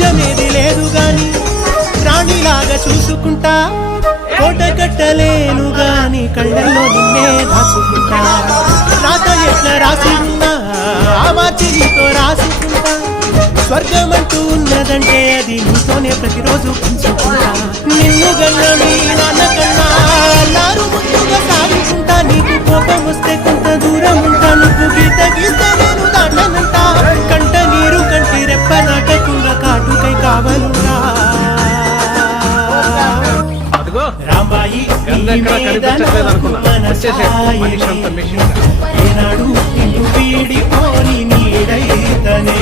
రాజ్యమేది లేదు గాని రాణిలాగా చూసుకుంటా కోట కట్టలేను గాని కళ్ళల్లో నిన్నే దాచుకుంటా రాత ఎట్లా రాసి ఉన్నా ఆ మార్చి నీతో రాసుకుంటా స్వర్గమంటూ ఉన్నదంటే అది నీతోనే ప్రతిరోజు పంచుకుంటా నిన్ను గల్ల మీ నాన్న కన్నా నారు ముందుగా సాగుకుంటా నీకు కోపం వస్తే కొంత దూరం ఉంటా నువ్వు గీత గీస్తే నేను దాటనంటా కంట నీరు కంటి రెప్ప నాటకుండా కాటుకై కావలుంటా రాంబాయి ఏనాడు నిన్ను వీడిపోని నీడైతనే